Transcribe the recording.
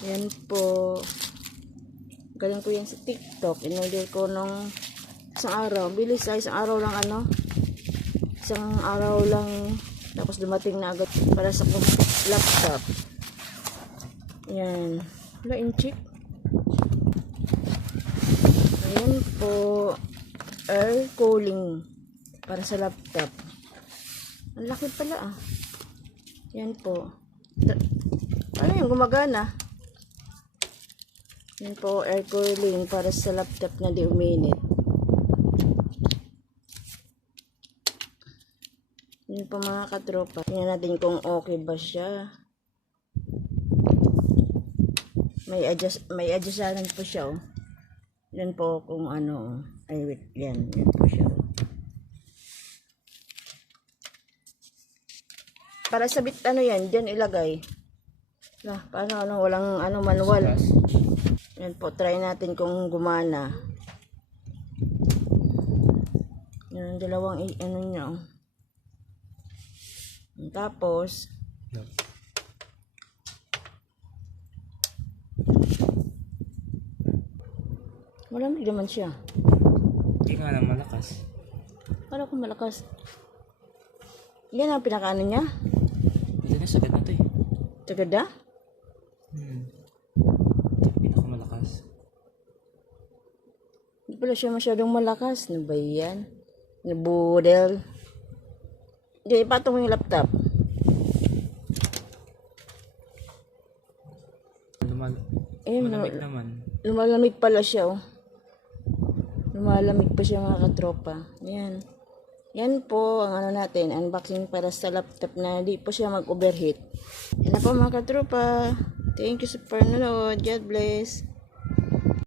Yan po. Galing ko yan sa TikTok. Inorder ko nung isang araw. Bilis ah, isang araw lang ano. Isang araw lang. Tapos dumating na agad para sa laptop. Yan. Wala inchik. Ayan po. Air cooling. Para sa laptop. Ang laki pala ah. Yan po. Ano yung gumagana? Yan po, air cooling para sa laptop na di uminit. Yan po mga katropa. Tingnan natin kung okay ba siya. May adjust, may adjustanan po siya oh. Yan po kung ano. Ay wait, yan. Yan po siya. oh. Para sa bit ano yan, dyan ilagay. Lah, paano ano, walang ano manual. Yan po, try natin kung gumana. Yan ang dalawang ano niya. oh. Tapos, malamig naman siya. Hindi nga na malakas. Kala ko malakas. Yan ang pinakaano niya. Ito na, sagad na to eh. Tagada? Hmm. Pinakamalakas. Hindi pala siya masyadong malakas. Ano ba yan? Nabudel. Hindi, ipatong yung laptop. Lumal Eh, malamig no, naman. lumalamig pala siya, oh. Lumalamig pa siya mga katropa. Yan. Yan po ang ano natin, unboxing para sa laptop na di po siya mag-overheat. Yan na po mga katropa. Thank you sa panonood. God bless.